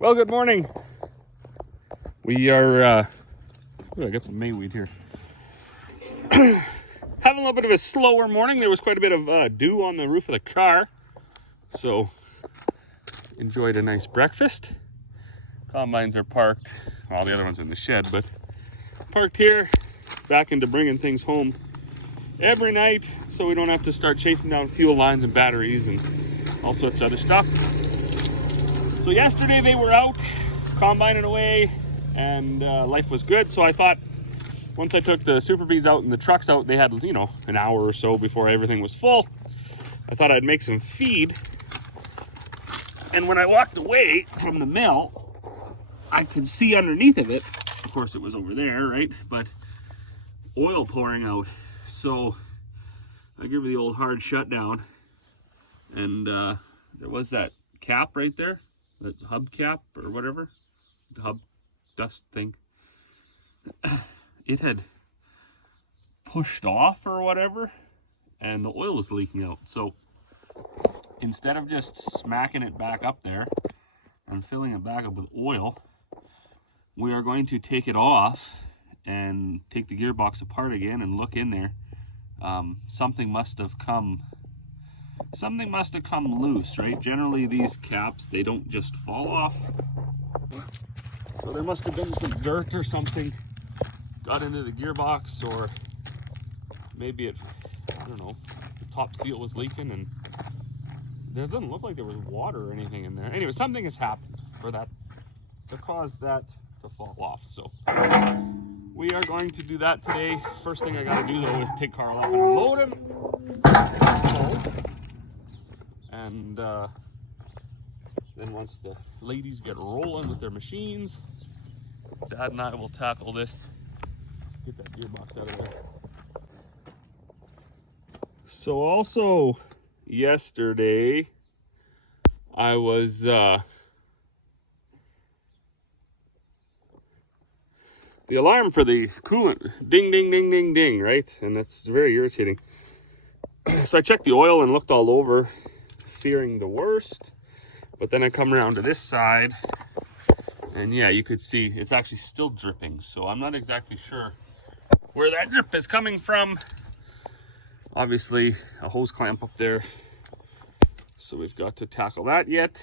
Well, good morning. We are, I got some mayweed here. Having a little bit of a slower morning. There was quite a bit of dew on the roof of the car. So, enjoyed a nice breakfast. Combines are parked. Well, the other one's in the shed, but parked here. Back into bringing things home every night so we don't have to start chasing down fuel lines and batteries and all sorts of other stuff. So yesterday they were out combining away and life was good. So I thought once I took the Super Bees out and the trucks out, they had, an hour or so before everything was full. I thought I'd make some feed. And when I walked away from the mill, I could see underneath of it, of course it was over there, right? But oil pouring out. So I give her the old hard shutdown. And there was that cap right there. That hub cap or whatever, the hub dust thing, it had pushed off or whatever, and the oil was leaking out. So instead of just smacking it back up there and filling it back up with oil, we are going to take it off and take the gearbox apart again and look in there. Something must have come loose, right? Generally these caps, they don't just fall off. So there must have been some dirt or something got into the gearbox, or maybe it, I don't know, the top seal was leaking and there doesn't look like there was water or anything in there. Anyway, something has happened for that to cause that to fall off. So we are going to do that today. First thing I gotta do though is take Carl up and unload him. And then once the ladies get rolling with their machines, Dad and I will tackle this, get that gearbox out of there. So also yesterday, I was the alarm for the coolant, ding, ding, ding, ding, ding, right? And that's very irritating. So I checked the oil and looked all over, fearing the worst, but then I come around to this side and yeah, you could see it's actually still dripping. So I'm not exactly sure where that drip is coming from. Obviously a hose clamp up there, so we've got to tackle that yet.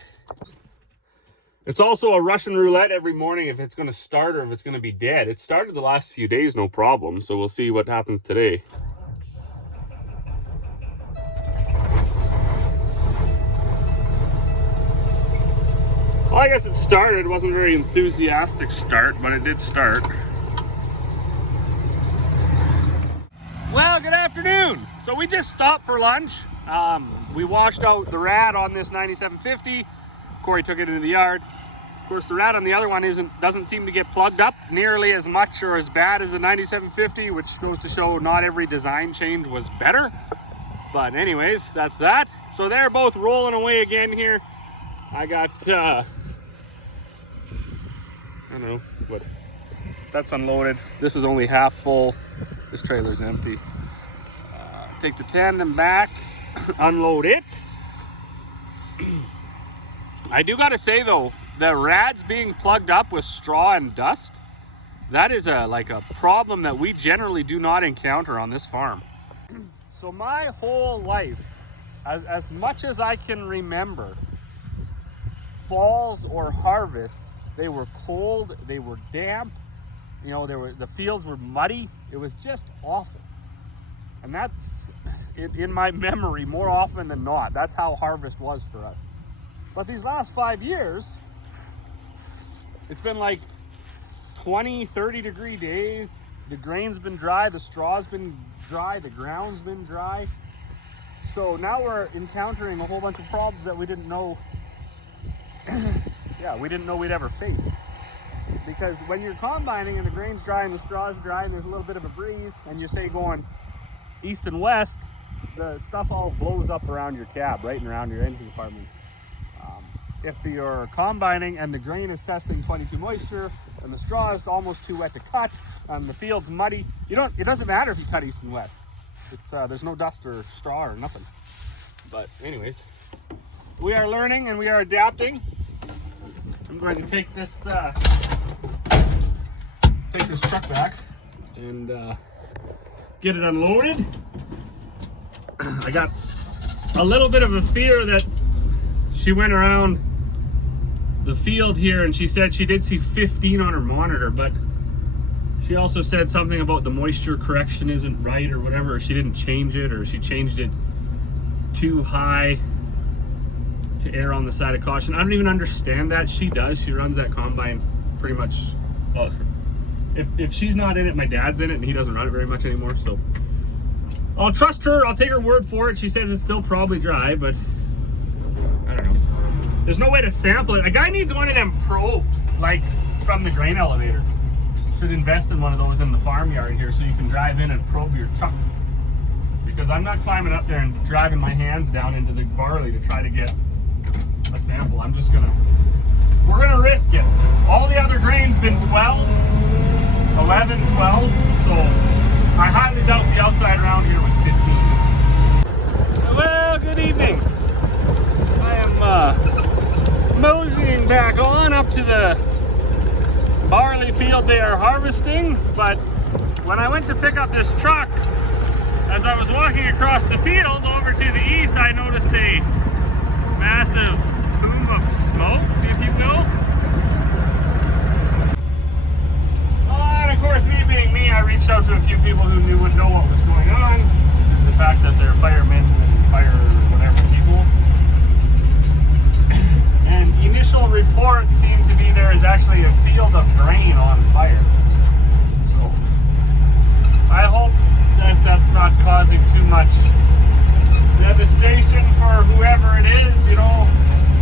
It's also a Russian roulette every morning if it's going to start or if it's going to be dead. It started the last few days no problem, so we'll see what happens today. Well, I guess it started. It wasn't a very enthusiastic start, but it did start. Well, good afternoon. So we just stopped for lunch. We washed out the rad on this 9750. Corey took it into the yard. Of course, the rad on the other one doesn't seem to get plugged up nearly as much or as bad as the 9750, which goes to show not every design change was better. But anyways, that's that. So they're both rolling away again here. I got, I don't know, but that's unloaded. This is only half full. This trailer's empty. Take the tandem back, unload it. I do gotta say though, the rads being plugged up with straw and dust, that is like a problem that we generally do not encounter on this farm. So my whole life, as much as I can remember, falls or harvests, they were cold, they were damp, the fields were muddy. It was just awful. And that's in my memory more often than not. That's how harvest was for us. But these last 5 years, it's been like 20, 30 degree days. The grain's been dry, the straw's been dry, the ground's been dry. So now we're encountering a whole bunch of problems that we didn't know we didn't know we'd ever face. Because when you're combining and the grain's dry and the straw's dry and there's a little bit of a breeze and you're say going east and west, the stuff all blows up around your cab, right, and around your engine compartment. If you're combining and the grain is testing 22 moisture and the straw is almost too wet to cut and the field's muddy, it doesn't matter if you cut east and west. There's no dust or straw or nothing. But anyways, we are learning and we are adapting. I'm going to take this truck back and get it unloaded. I got a little bit of a fear that she went around the field here and she said she did see 15 on her monitor, but she also said something about the moisture correction isn't right or whatever, or she didn't change it, or she changed it too high to err on the side of caution. I don't even understand that. She does. She runs that combine pretty much. Well, if she's not in it, my dad's in it, and he doesn't run it very much anymore, so I'll trust her. I'll take her word for it. She says it's still probably dry, but I don't know. There's no way to sample it. A guy needs one of them probes, like from the grain elevator. Should invest in one of those in the farmyard here so you can drive in and probe your chuck. Because I'm not climbing up there and driving my hands down into the barley to try to get a sample. I'm just gonna, we're gonna risk it. All the other grain's been 12, 11, 12, so I highly doubt the outside around here was 15. Well, good evening. I am moseying back on up to the barley field they are harvesting, but when I went to pick up this truck, as I was walking across the field over to the east, I noticed a massive plume of smoke, if you will. And of course, me being me, I reached out to a few people who would know what was going on. The fact that they're firemen and fire whatever people. And the initial report seemed to be there is actually a field of grain on fire. So I hope that that's not causing too much devastation for whoever it is, you know.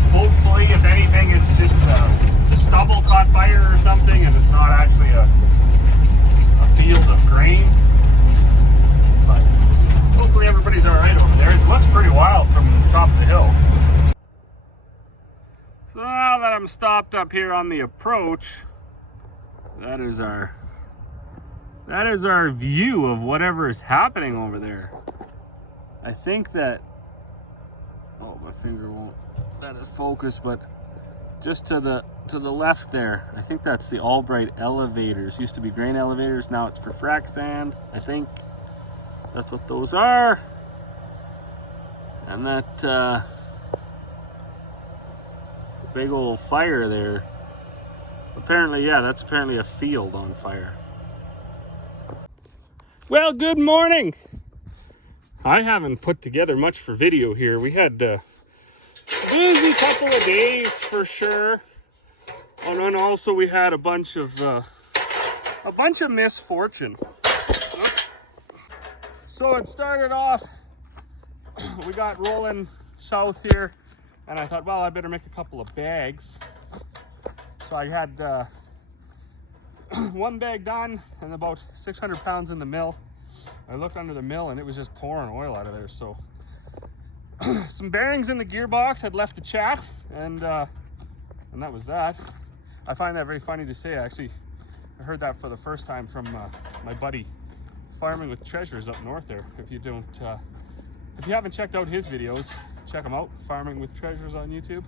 Hopefully, if anything, it's just the stubble caught fire or something and it's not actually a field of grain. But hopefully everybody's alright over there. It looks pretty wild from the top of the hill. So now that I'm stopped up here on the approach, that is our view of whatever is happening over there. I think that, oh, my finger won't let it focus, but just to the left there, I think that's the Albright elevators. Used to be grain elevators, now it's for frac sand. I think that's what those are. And that big old fire there, apparently, yeah, that's apparently a field on fire. Well, good morning. I haven't put together much for video here. We had a busy couple of days for sure, and then also we had a bunch of misfortune. So it started off, we got rolling south here, and I thought, well, I better make a couple of bags. So I had one bag done and about 600 pounds in the mill. I looked under the mill and it was just pouring oil out of there. So some bearings in the gearbox had left the chat, and that was that. I find that very funny to say. I heard that for the first time from my buddy Farming with Treasures up north there. If you haven't checked out his videos, check them out. Farming with Treasures on YouTube.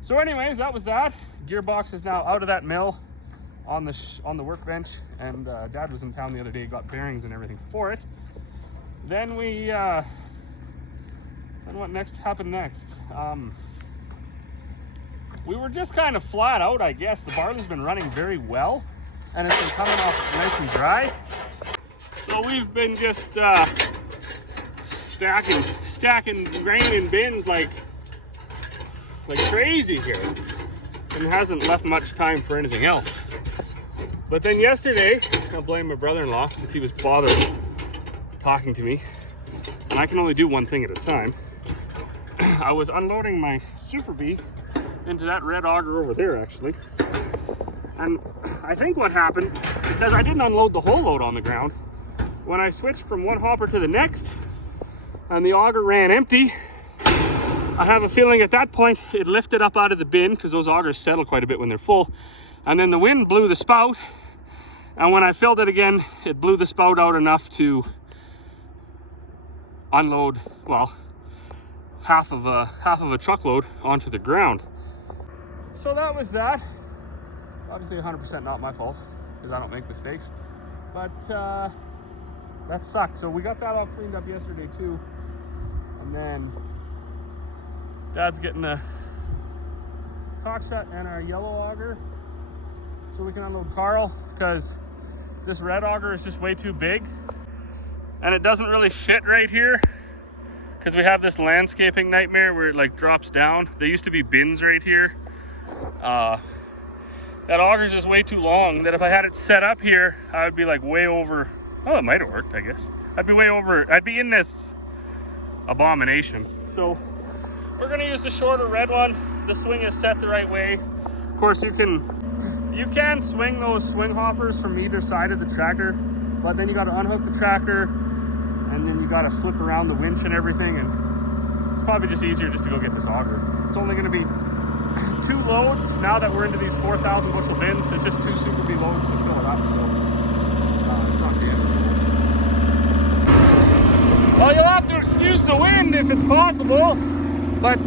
So anyways, that was that. Gearbox is now out of that mill on the workbench, and Dad was in town the other day, got bearings and everything for it. Then what happened next? We were just kind of flat out, I guess. The barley's been running very well, and it's been coming off nice and dry. So we've been just stacking grain in bins like crazy here, and hasn't left much time for anything else. But then yesterday, I'll blame my brother-in-law because he was bothered talking to me, and I can only do one thing at a time. I was unloading my Super Bee into that red auger over there, actually. And I think what happened, because I didn't unload the whole load on the ground, when I switched from one hopper to the next and the auger ran empty, I have a feeling at that point it lifted up out of the bin, because those augers settle quite a bit when they're full, and then the wind blew the spout, and when I filled it again, it blew the spout out enough to unload, well, half of a truckload onto the ground. So that was that. Obviously 100% not my fault because I don't make mistakes. But that sucked. So we got that all cleaned up yesterday too. And then Dad's getting a cock shut and our yellow auger so we can unload Carl, because this red auger is just way too big and it doesn't really fit right here because we have this landscaping nightmare where it like drops down. There used to be bins right here. That auger is just way too long that if I had it set up here, I would be like way over. Oh, it might have worked, I guess. I'd be way over. I'd be in this abomination. So we're gonna use the shorter red one. The swing is set the right way. Of course, you can swing those swing hoppers from either side of the tractor, but then you got to unhook the tractor, and then you got to flip around the winch and everything. And it's probably just easier just to go get this auger. It's only going to be 2 loads now that we're into these 4,000 bushel bins. It's just 2 Super B loads to fill it up, so it's not the end of the world. Well, you'll have to excuse the wind if it's possible, but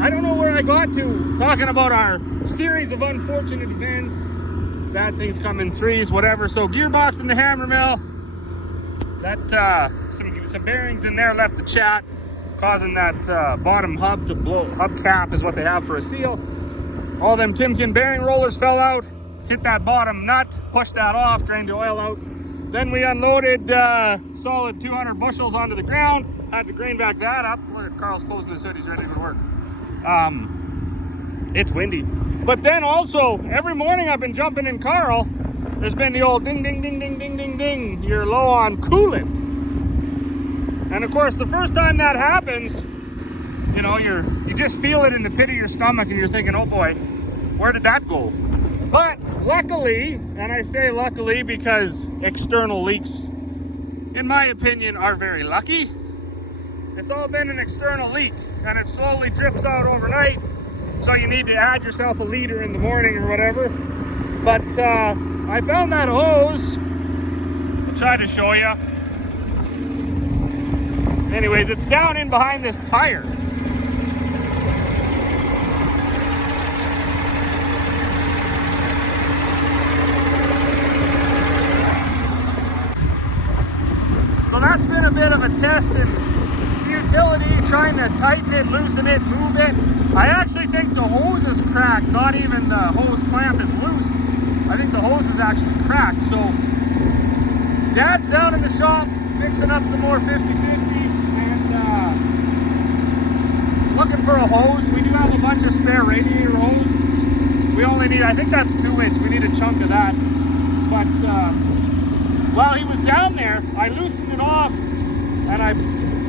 I don't know where I got to talking about our series of unfortunate events. Bad things come in threes, whatever. So gearbox in the hammer mill. That some bearings in there left the chat, causing that bottom hub to blow. Hub cap is what they have for a seal. All them Timken bearing rollers fell out, hit that bottom nut, pushed that off, drained the oil out. Then we unloaded solid 200 bushels onto the ground. Had to grain back that up. Look at Carl's closing his hood, he's ready to work. It's windy. But then also, every morning I've been jumping in Carl, there's been the old ding, ding, ding, ding, ding, ding, ding. You're low on coolant. And of course, the first time that happens, you know, you just feel it in the pit of your stomach and you're thinking, oh boy, where did that go? But luckily, and I say luckily because external leaks, in my opinion, are very lucky. It's all been an external leak and it slowly drips out overnight. So you need to add yourself a liter in the morning or whatever. But I found that hose. I'll try to show you. Anyways, it's down in behind this tire. So that's been a bit of a test in futility, trying to tighten it, loosen it, move it. I actually think the hose is cracked, not even the hose clamp is loose. I think the hose is actually cracked. So Dad's down in the shop fixing up some more 50-50 and looking for a hose. We do have a bunch of spare radiator hose. We only need, I think that's 2-inch. We need a chunk of that. But while he was down there, I loosened it off and I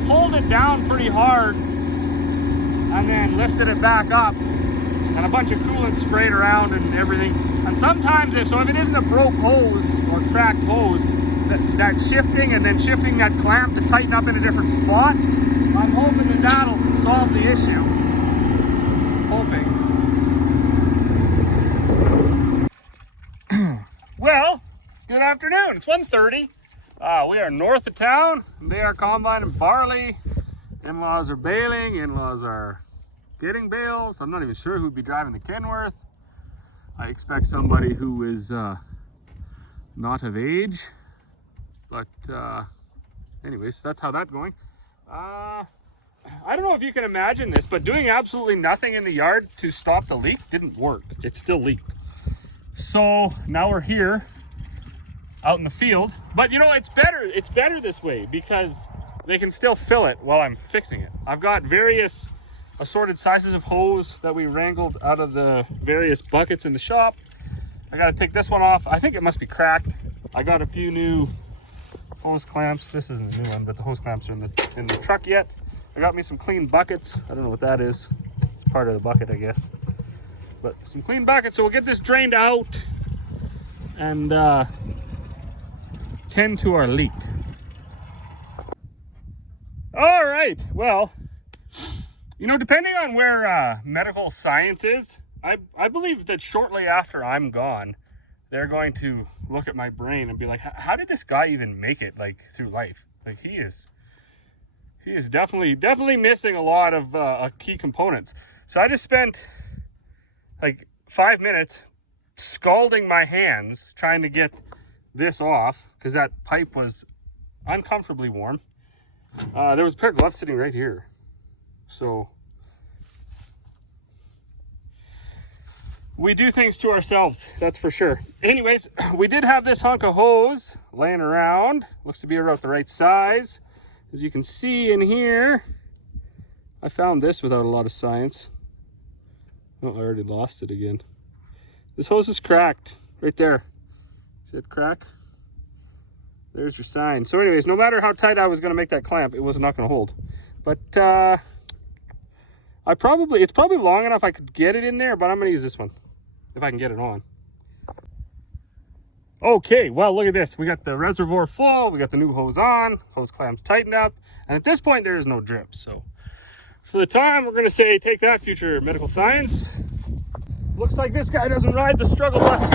pulled it down pretty hard and then lifted it back up, and a bunch of coolant sprayed around and everything. And sometimes if it isn't a broke hose or cracked hose, that shifting and then shifting that clamp to tighten up in a different spot, I'm hoping that that'll solve the issue. Hoping. Well, good afternoon. It's 1:30. We are north of town. They are combining barley. In-laws are baling. In-laws are getting bales. I'm not even sure who'd be driving the Kenworth. I expect somebody who is not of age. But anyways, that's how that's going. I don't know if you can imagine this, but doing absolutely nothing in the yard to stop the leak didn't work. It still leaked. So now we're here out in the field. But you know, it's better this way because they can still fill it while I'm fixing it. I've got various assorted sizes of hose that we wrangled out of the various buckets in the shop. I got to take this one off. I think it must be cracked. I got a few new hose clamps. This isn't a new one, but the hose clamps are in the truck yet. I got me some clean buckets. I don't know what that is. It's part of the bucket, I guess. But some clean buckets. So we'll get this drained out and tend to our leak. All right, well, you know, depending on where medical science is, I believe that shortly after I'm gone, they're going to look at my brain and be like, how did this guy even make it, like, through life? Like, he is definitely missing a lot of key components. So I just spent like 5 minutes scalding my hands trying to get this off because that pipe was uncomfortably warm. There was a pair of gloves sitting right here. So we do things to ourselves, that's for sure. Anyways, we did have this hunk of hose laying around. Looks to be about the right size. As you can see in here, I found this without a lot of science. Oh, I already lost it again. This hose is cracked right there. See it crack? There's your sign. So anyways, no matter how tight I was going to make that clamp, it was not going to hold. But it's probably long enough I could get it in there, but I'm going to use this one if I can get it on. Okay, well, look at this. We got the reservoir full. We got the new hose on. Hose clamps tightened up. And at this point, there is no drip. So for the time, we're going to say, take that, future medical science. Looks like this guy doesn't ride the struggle bus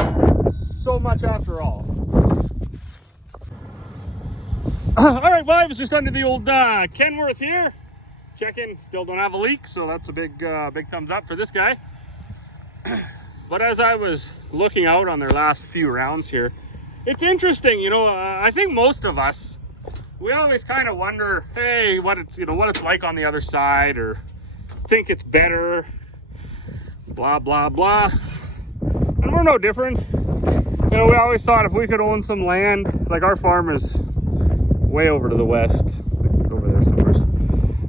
so much after all. All right, well, I was just under the old Kenworth here. Checking, still don't have a leak, so that's a big thumbs up for this guy. But as I was looking out on their last few rounds here, it's interesting, you know, I think most of us, we always kind of wonder, hey, what it's like on the other side, or think it's better, blah, blah, blah. And we're no different. You know, we always thought if we could own some land, like our farm is way over to the west, over there somewhere.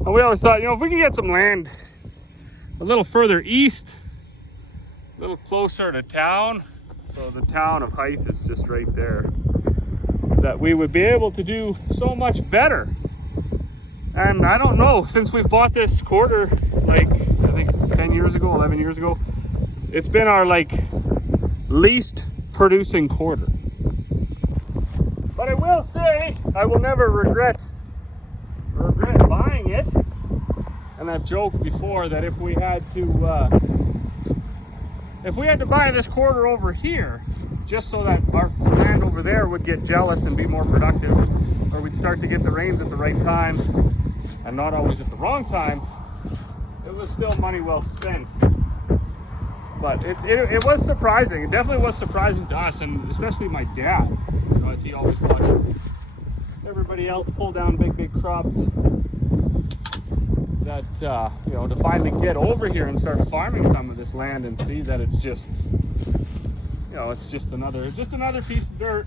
And we always thought, you know, if we could get some land a little further east, a little closer to town, so the town of Hythe is just right there, that we would be able to do so much better. And I don't know, since we've bought this quarter, like I think 10 years ago, 11 years ago, it's been our like least producing quarter. But I will say, I will never regret buying it. And I've joked before that if we had to buy this quarter over here, just so that our land over there would get jealous and be more productive, or we'd start to get the rains at the right time and not always at the wrong time, it was still money well spent. But it was surprising. It definitely was surprising to us, and especially my dad, you know, as he always watched everybody else pull down big crops, that you know, to finally get over here and start farming some of this land and see that it's just, you know, it's just another piece of dirt